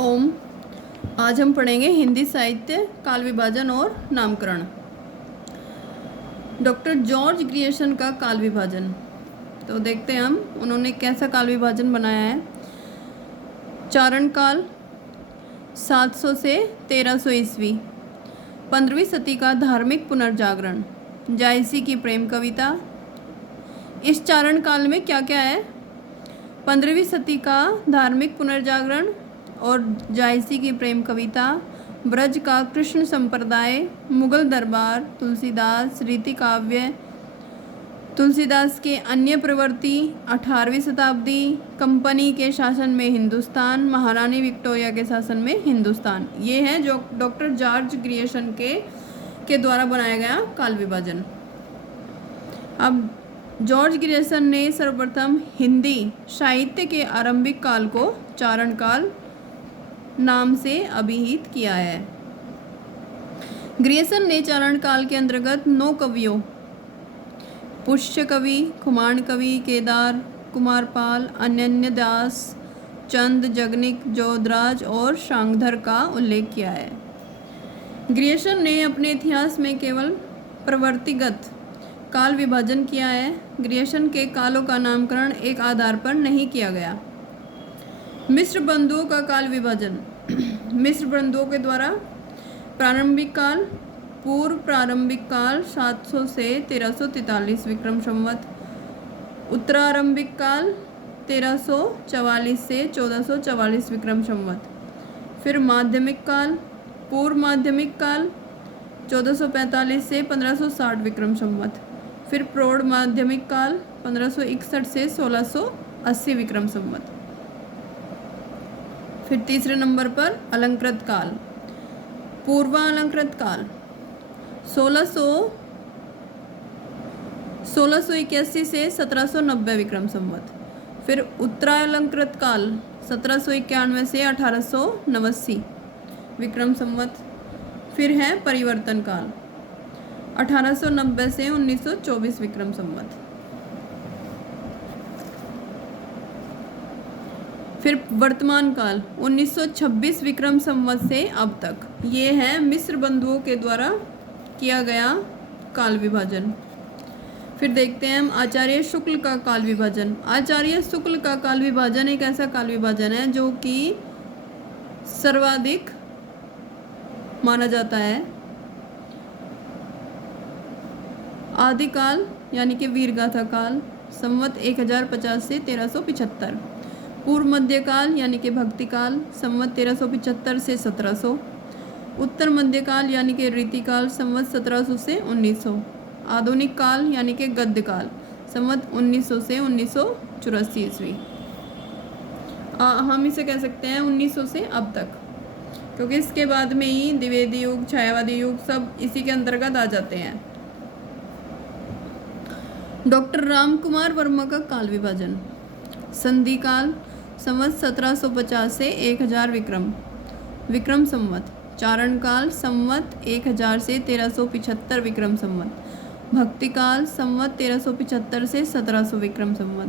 ओम। आज हम पढ़ेंगे हिंदी साहित्य काल विभाजन और नामकरण। डॉक्टर जॉर्ज ग्रियर्सन का काल विभाजन। तो देखते हैं हम उन्होंने कैसा काल विभाजन बनाया है। चारण काल 700 से 1300 ईस्वी, 15वीं सदी का धार्मिक पुनर्जागरण, जायसी की प्रेम कविता। इस चारण काल में क्या क्या है? 15वीं सदी का धार्मिक पुनर्जागरण और जायसी की प्रेम कविता, ब्रज का कृष्ण संप्रदाय, मुगल दरबार, तुलसीदास, रीति काव्य, तुलसीदास के अन्य प्रवृत्ति, 18वीं शताब्दी, कंपनी के शासन में हिंदुस्तान, महारानी विक्टोरिया के शासन में हिंदुस्तान। ये है जो डॉक्टर जॉर्ज ग्रियर्सन के द्वारा बनाया गया काल विभाजन। अब जॉर्ज ग्रियर्सन ने सर्वप्रथम हिंदी साहित्य के आरंभिक काल को चारण काल नाम से अभिहित किया है। ग्रियर्सन ने चारण काल के अंतर्गत 9 कवियों पुष्य कवि, खुमान कवि, केदार, कुमारपाल, अनन्य दास, चंद, जगनिक, जोधराज और शांगधर का उल्लेख किया है। ग्रियर्सन ने अपने इतिहास में केवल प्रवृत्तिगत काल विभाजन किया है। ग्रियर्सन के कालों का नामकरण एक आधार पर नहीं किया गया। मिस्र बंधुओं का काल विभाजन। मिस्र बंधुओं के द्वारा प्रारंभिक काल, पूर्व प्रारंभिक काल 700 से 1343 विक्रम संवत, उत्तरारंभिक काल 1344 से 1444 विक्रम संवत, फिर माध्यमिक काल, पूर्व माध्यमिक काल 1445 से 1560 विक्रम संवत, फिर प्रौढ़ माध्यमिक काल 1561 से 1680 विक्रम संवत। फिर तीसरे नंबर पर अलंकृत काल। पूर्वालंकृत काल 1681 से 1790 विक्रम संवत। फिर उत्तरालंकृत काल 1791 से 1889 विक्रम संवत। फिर है परिवर्तन काल 1890 से 1924 विक्रम संवत। फिर वर्तमान काल 1926 विक्रम संवत से अब तक। ये है मिस्र बंधुओं के द्वारा किया गया काल विभाजन। फिर देखते हैं हम आचार्य शुक्ल का काल विभाजन। आचार्य शुक्ल का काल विभाजन एक ऐसा काल विभाजन है जो कि सर्वाधिक माना जाता है। आदिकाल यानी कि वीरगाथा काल संवत 1050 से 1375, पूर्व मध्यकाल यानी कि भक्तिकाल संवत 1375 से 1700, उत्तर मध्यकाल यानी कि रीतिकाल संवत 1700 से 1900, आधुनिक काल यानी कि गद्यकाल संवत 1900 से 1984 ईस्वी। हम इसे कह सकते हैं 1900 से अब तक, क्योंकि इसके बाद में ही द्विवेदी युग, छायावादी युग सब इसी के अंतर्गत आ जाते हैं। डॉक्टर रामकुमार वर्मा का काल विभाजन। संधि काल संवत 1750 से 1000 विक्रम संवत, चारण काल संवत 1000 से 1375 विक्रम संवत, भक्ति काल संवत 1375 से 1700 विक्रम संवत,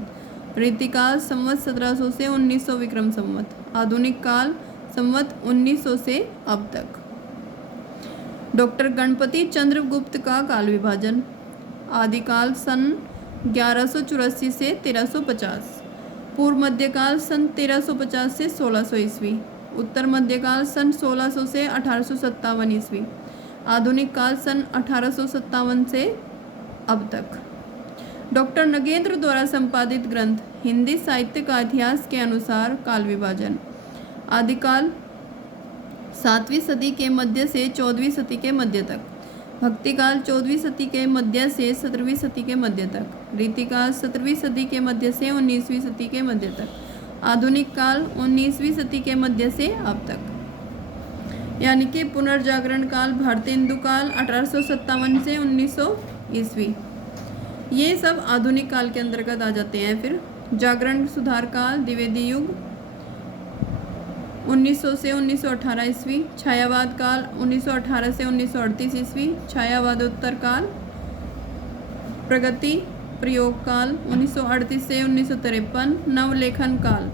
रीतिकाल संवत 1700 से 1900 विक्रम संवत, आधुनिक काल संवत 1900 से अब तक। डॉक्टर गणपति चंद्रगुप्त का काल विभाजन। आदिकाल सन 1184 से 1350, पूर्व मध्यकाल सन 1350 से 1600 ईस्वी, उत्तर मध्यकाल सन 1600 से 1857 ईस्वी, आधुनिक काल सन 1857 से अब तक। डॉक्टर नगेंद्र द्वारा संपादित ग्रंथ हिंदी साहित्य का इतिहास के अनुसार काल विभाजन। आदिकाल 7वीं सदी के मध्य से 14वीं सदी के मध्य तक, भक्तिकाल 14वीं सदी के मध्य से 17वीं सदी के मध्य तक, रीतिकाल 17वीं सदी के मध्य से 19वीं सदी के मध्य तक, आधुनिक काल 19वीं सदी के मध्य से अब तक। यानी कि पुनर्जागरण काल, भारतीय हिंदू काल 1857 से 1900 ईस्वी, ये सब आधुनिक काल के अंतर्गत आ जाते हैं। फिर जागरण सुधार काल, द्विवेदी युग 1900 से 1918 ईस्वी, छायावाद काल 1918 से 1938 ईस्वी, छायावादोत्तर काल, प्रगति प्रयोग काल 1938 से 1953, नवलेखन काल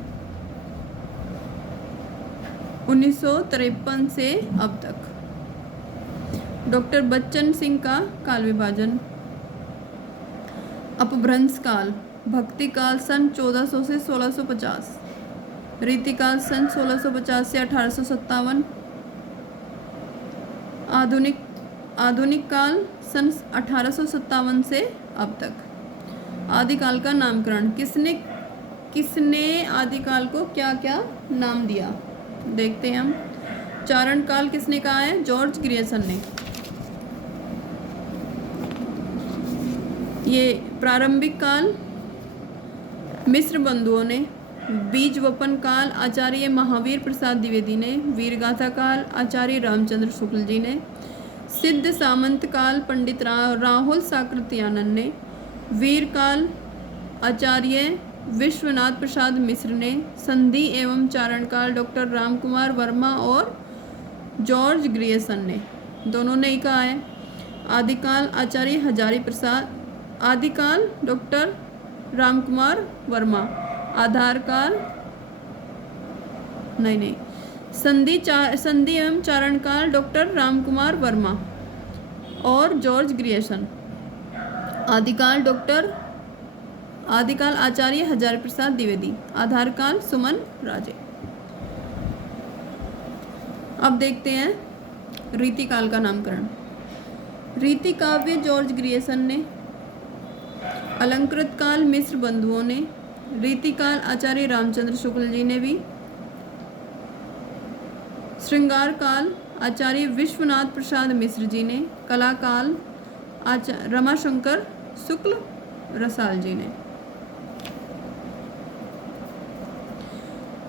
1953 से अब तक। डॉक्टर बच्चन सिंह का काल विभाजन। अपभ्रंश काल, भक्ति काल सन 1400 से 1650, रीतिकाल सन 1650 से 1857, आधुनिक काल सन 1857 से अब तक। आदिकाल का नामकरण, किसने आदिकाल को क्या क्या नाम दिया देखते हैं हम। चारण काल किसने कहा है? जॉर्ज ग्रियर्सन ने। ये प्रारंभिक काल मिस्र बंधुओं ने। बीज वपन काल आचार्य महावीर प्रसाद द्विवेदी ने। वीरगाथा काल आचार्य रामचंद्र शुक्ल जी ने। सिद्ध सामंत काल पंडित राहुल साकृत्यानंद ने। वीर काल आचार्य विश्वनाथ प्रसाद मिश्र ने। संधि एवं चारण काल डॉक्टर रामकुमार वर्मा और जॉर्ज ग्रियर्सन ने, दोनों ने ही कहा है। आदिकाल आचार्य हजारी प्रसाद। आदिकाल डॉक्टर रामकुमार वर्मा। आधार काल नहीं, संधि एवं चारण काल डॉक्टर रामकुमार वर्मा और जॉर्ज ग्रियर्सन। आदिकाल आचार्य हजारी प्रसाद द्विवेदी। आधार काल सुमन राजे। अब देखते हैं रीतिकाल का नामकरण। रीति काव्य जॉर्ज ग्रियर्सन ने। अलंकृत काल मिस्र बंधुओं ने। रीतिकाल आचार्य रामचंद्र शुक्ल जी ने भी। श्रृंगार काल आचार्य विश्वनाथ प्रसाद मिश्र जी ने। कला काल रमाशंकर शुक्ल रसाल जी ने।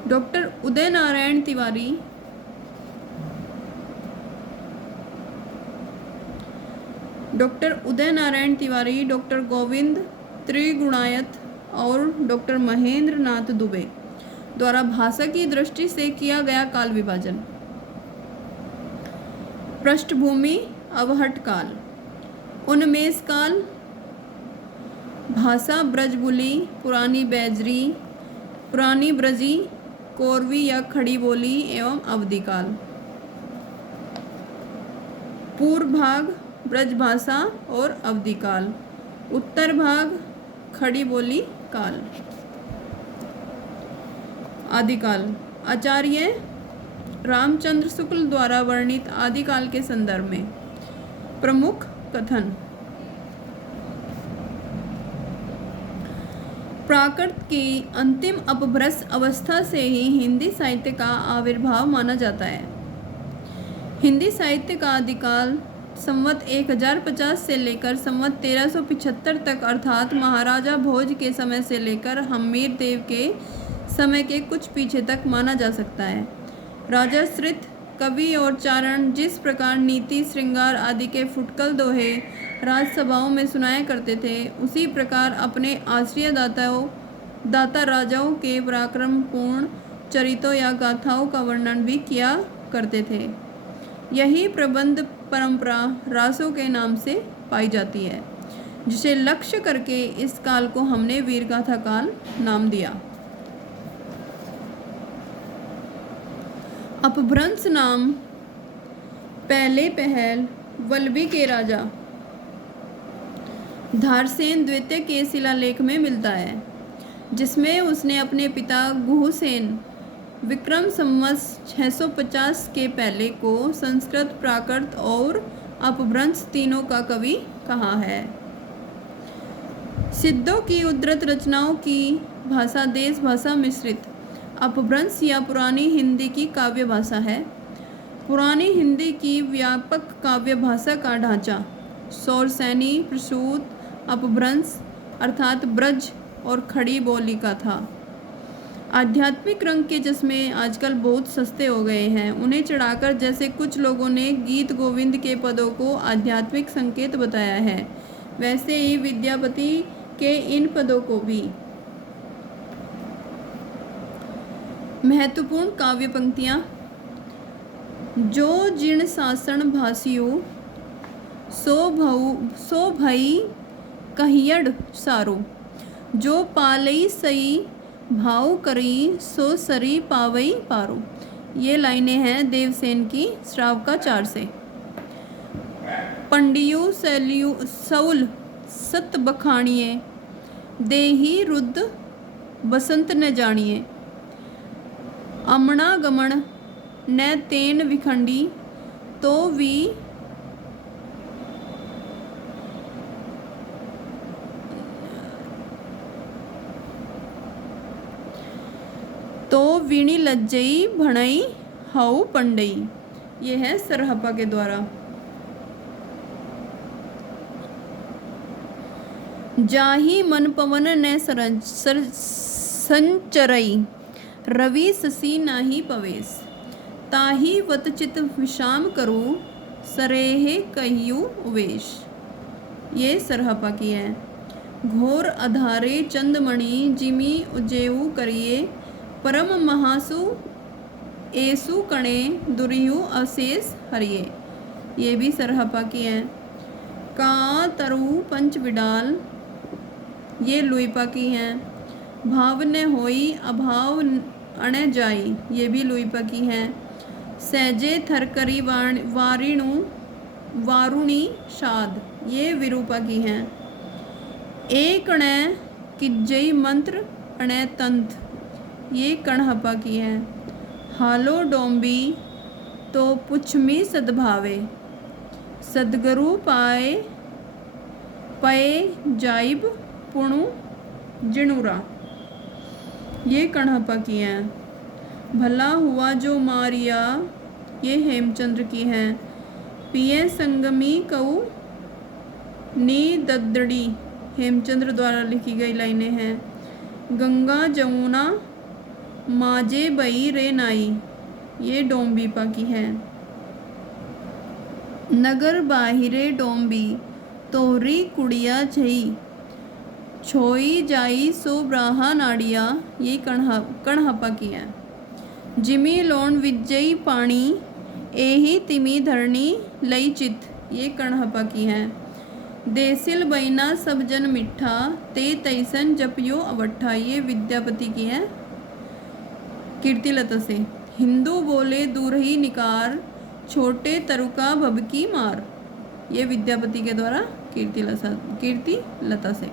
डॉक्टर उदय नारायण तिवारी डॉक्टर गोविंद त्रिगुणायत और डॉक्टर महेंद्र नाथ दुबे द्वारा भाषा की दृष्टि से किया गया काल विभाजन। पृष्ठभूमि अवहट काल। उन्मेष काल भाषा ब्रजबुली, पुरानी बैजरी, पुरानी ब्रजी, कोरवी या खड़ी बोली एवं अवधि काल। पूर्व भाग ब्रज भाषा और अवधि काल। उत्तर भाग खड़ी बोली काल। आदिकाल आचार्य रामचंद्र शुक्ल द्वारा वर्णित आदिकाल के संदर्भ में प्रमुख कथन। प्राकृत की अंतिम अपभ्रंश अवस्था से ही हिंदी साहित्य का आविर्भाव माना जाता है। हिंदी साहित्य का आदिकाल संवत 1050 से लेकर संवत 1375 तक अर्थात महाराजा भोज के समय से लेकर हम्मीर देव के समय के कुछ पीछे तक माना जा सकता है। राजाश्रित कवि और चारण जिस प्रकार नीति, श्रृंगार आदि के फुटकल दोहे राजसभाओं में सुनाया करते थे, उसी प्रकार अपने आश्रय दाता राजाओं के पराक्रमपूर्ण चरितों या गाथाओं का वर्णन भी किया करते थे। यही प्रबंध परंपरा रासों के नाम से पाई जाती है, जिसे लक्ष्य करके इस काल को हमने वीरगाथा काल नाम दिया। अपभ्रंश नाम पहले पहल वल्लभी के राजा धारसेन द्वितीय के शिलालेख में मिलता है, जिसमें उसने अपने पिता गुहसेन विक्रम संवत 650 के पहले को संस्कृत, प्राकृत और अपभ्रंश तीनों का कवि कहा है। सिद्धों की उद्धृत रचनाओं की भाषा देश भाषा मिश्रित अपभ्रंश या पुरानी हिंदी की काव्य भाषा है। पुरानी हिंदी की व्यापक काव्य भाषा का ढांचा सौरसैनी, प्रसूत, अपभ्रंश अर्थात ब्रज और खड़ी बोली का था। आध्यात्मिक रंग के चश्मे आजकल बहुत सस्ते हो गए हैं, उन्हें चढ़ाकर जैसे कुछ लोगों ने गीत गोविंद के पदों को आध्यात्मिक संकेत बताया है, वैसे ही विद्यापति के इन पदों को भी। महत्वपूर्ण काव्य पंक्तियाँ। जो जीर्ण शासन भासियो सो भई कहियड़ सारो, जो पालई सई भाव करी सो सरी पावई पारो। ये लाइनें हैं देवसेन की श्राव का 4 से। पंडियु सौल सत बखाणिए, देही रुद्ध बसंत न जानिए। अमणा गमन न तेन विखंडी, तो वीणी लज्जई भणई हाउ पंडई। ये है सरहपा के द्वारा। जाही मन पवन ने संचरई, रवि शशि नाही पवेश। ताही वतचित विषाम करू, सरेहे कहियु उवेश। ये सरहपा की है। घोर अधारे चंदमणि, जिमी उजेऊ करिए। परम महासु एसु कणे, दुरियु अशेष हरिये। ये भी सरहपा की है। का तरु पंच विडाल, ये लुईपा की हैं। भाव न होई अभाव अणे जाई, ये भी लुईपा की हैं। सहजे थरकरी वारुणी शाद, ये विरूपा की हैं। एक अणे किज्जई मंत्र अणे तंत्र, ये कणहपा की हैं। हालो डोंबी तो पुछमी सद्भावे, सदगुरु पाए पए जाइब पुणु जिणुरा। ये कणहपा की हैं। भला हुआ जो मारिया, ये हेमचंद्र की हैं। पिए संगमी कऊ नी दद्दड़ी, हेमचंद्र द्वारा लिखी गई लाइनें हैं। गंगा जमुना माजे बई रे नाई, ये डोंबीपा की हैं। नगर बाहिरे डोंबी, तोहरी कुड़िया छई। छोई जाई सो ब्राहा नाड़िया, ये कणहपा की है। जिमी लोन विजयी पानी, एही तिमी धरणी लई चित, ये कणहपा की हैं। देसिल बैना सब जन मिठा, ते तैसन जपियो अवट्ठा, ये विद्यापति की है कीर्तिलता से। हिंदू बोले दूरही निकार, छोटे तरुका भबकी मार, ये विद्यापति के द्वारा कीर्तिलता से।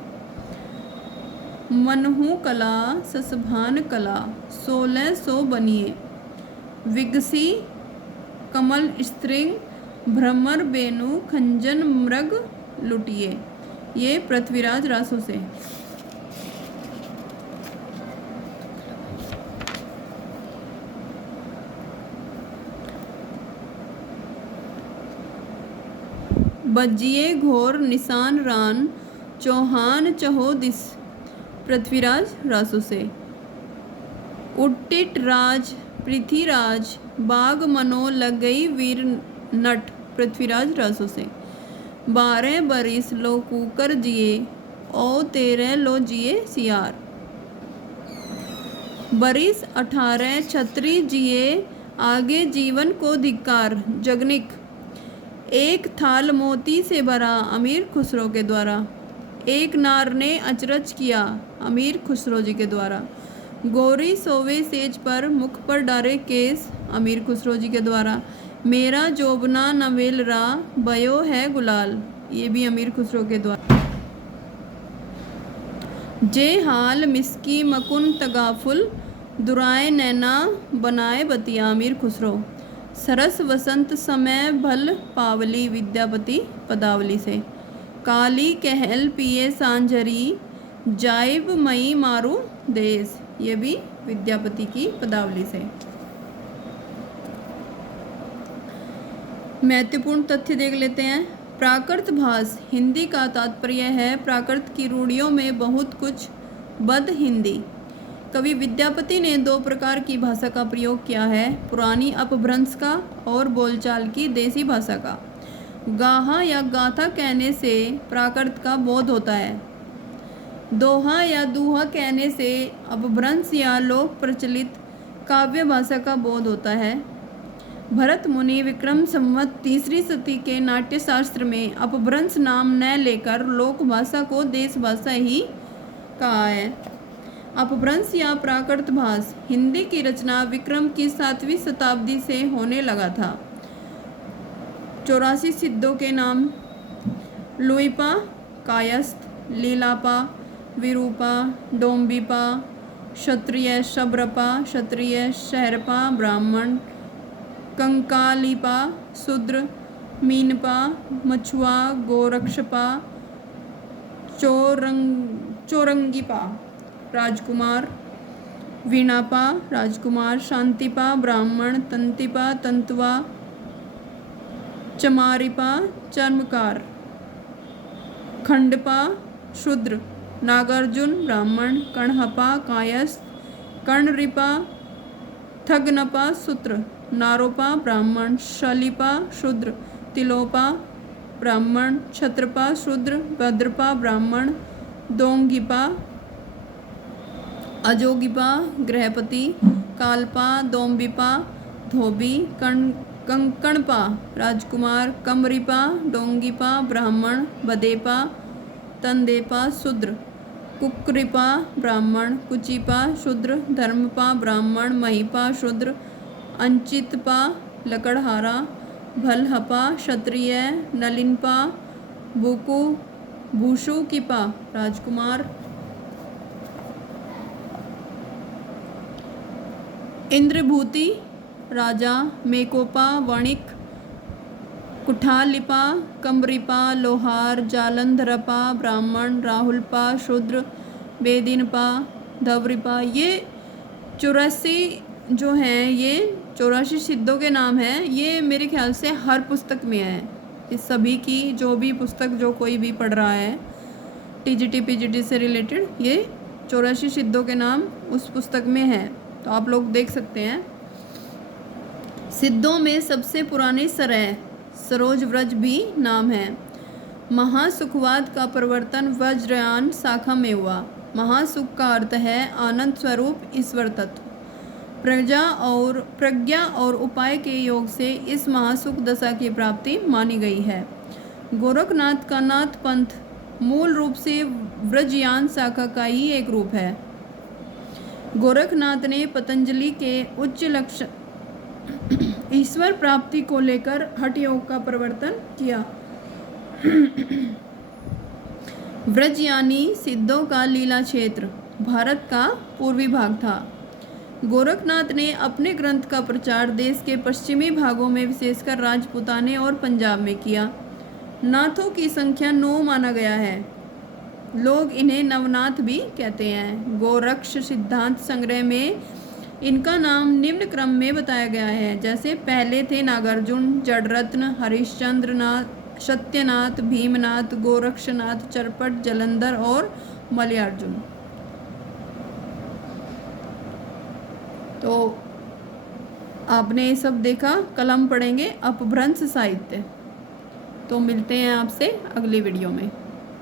मनहु कला ससभान कला, 1600 बनिए। विगसी कमल स्त्रिंग, भ्रमर बेनु खंजन मृग लुटिए, ये पृथ्वीराज रासो से। बजिए घोर निशान रान, चौहान चहो दिस, पृथ्वीराज रासो से। उट्टिट राज पृथ्वीराज, बाग मनो लगई वीर नट, पृथ्वीराज रासो से। 12 बरिस लो कूकर जिए, ओ 13 लो जिए सियार। बरिस 18 छत्री जिए, आगे जीवन को धिक्कार, जगनिक। एक थाल मोती से भरा, अमीर खुसरो के द्वारा। एक नार ने अचरज किया, अमीर खुसरो जी के द्वारा। गोरी सोवे सेज पर, मुख पर डारे केस, अमीर खुसरो जी के द्वारा। मेरा जोबना नवेल रा, बयो है गुलाल, ये भी अमीर खुसरो के द्वारा। जे हाल मिसकी मकुन तगाफुल, दुराए नैना बनाए बतिया, अमीर खुसरो। सरस वसंत समय भल पावली, विद्यापति पदावली से। काली कहल पिए सांझरी, जाइब मई मारू देश, ये भी विद्यापति की पदावली से। महत्वपूर्ण तथ्य देख लेते हैं। प्राकृत भाष हिंदी का तात्पर्य है प्राकृत की रूढ़ियों में बहुत कुछ बद हिंदी। कवि विद्यापति ने 2 प्रकार की भाषा का प्रयोग किया है, पुरानी अपभ्रंश का और बोलचाल की देसी भाषा का। गाहा या गाथा कहने से प्राकृत का बोध होता है। दोहा या दूहा कहने से अपभ्रंश या लोक प्रचलित काव्य भाषा का बोध होता है। भरत मुनि विक्रम संवत 3री सदी के नाट्यशास्त्र में अपभ्रंश नाम न लेकर लोक भाषा को देश भाषा ही कहा है। अपभ्रंश या प्राकृतभास हिंदी की रचना विक्रम की 7वीं शताब्दी से होने लगा था। 84 सिद्धों के नाम लुइपा, कायस्थ, लीलापा, विरूपा, डोम्बिपा, क्षत्रिय शबरपा, क्षत्रिय शहरपा, ब्राह्मण कंकालीपा, शूद्र मीनपा, मछुआ, गोरक्षपा, चौरंगीपा, राजकुमार वीणापा, राजकुमार शांतिपा, ब्राह्मण तंतिपा, तंतुआ, चमारिपा, चर्मकार, खंडपा, शूद्र, नागार्जुन, ब्राह्मण, कणहपा, कायस्थ, कर्णरिपा, थग्नपा, सूत्र, नारोपा, ब्राह्मण, शलिपा, शूद्र, तिलोपा, ब्राह्मण, क्षत्रपा, शूद्र, भद्रपा, ब्राह्मण, दोंगिपा, अजोगिपा, गृहपति, कालपा, दोम्बिपा, धोबी, कंकणपा, राजकुमार, कमरिपा, डोंगिपा, ब्राह्मण, बदेपा, तंदेपा, शूद्र, कुकरिपा, ब्राह्मण, कुचिपा, शूद्र, धर्मपा, ब्राह्मण, महिपा, शूद्र, अंचितपा, लकड़हारा, भलहपा, क्षत्रिय, नलिनपा, बुकु, भूषुकिपा, राजकुमार, इंद्रभूति, राजा, मेकोपा, वणिक, कुठालिपा, कमरिपा, लोहार, जालंधरपा, ब्राह्मण, राहुलपा, शूद्र, बेदिनपा, धवरिपा। ये 84 जो हैं, ये 84 सिद्धों के नाम हैं। ये मेरे ख्याल से हर पुस्तक में है। इस सभी की जो भी पुस्तक जो कोई भी पढ़ रहा है टीजीटी पीजीटी से रिलेटेड, ये 84 सिद्धों के नाम उस पुस्तक में है, तो आप लोग देख सकते हैं। सिद्धों में सबसे पुराने सरय सरोज व्रज भी नाम है। महासुखवाद का प्रवर्तन वज्रयान शाखा में हुआ। महासुख का अर्थ है आनंद स्वरूप ईश्वर तत्व। प्रज्ञा और उपाय के योग से इस महासुख दशा की प्राप्ति मानी गई है। गोरखनाथ का नाथ पंथ मूल रूप से व्रजयान शाखा का ही एक रूप है। गोरखनाथ ने पतंजलि के उच्च लक्ष्य ईश्वर प्राप्ति को लेकर हठ योग का प्रवर्तन किया। व्रज यानी सिद्धों का लीला क्षेत्र भारत का पूर्वी भाग था। गोरखनाथ ने अपने ग्रंथ का प्रचार देश के पश्चिमी भागों में विशेषकर राजपूताने और पंजाब में किया। नाथों की संख्या 9 माना गया है। लोग इन्हें नवनाथ भी कहते हैं। गोरक्ष सिद्धांत संग्रह में इनका नाम निम्न क्रम में बताया गया है, जैसे पहले थे नागार्जुन, जडरत्न, हरिश्चंद्र नाथ, सत्यनाथ, भीमनाथ, गोरक्षनाथ, चरपट, जलंधर और मलयार्जुन। तो आपने ये सब देखा। कल हम पढ़ेंगे अपभ्रंश साहित्य। तो मिलते हैं आपसे अगली वीडियो में।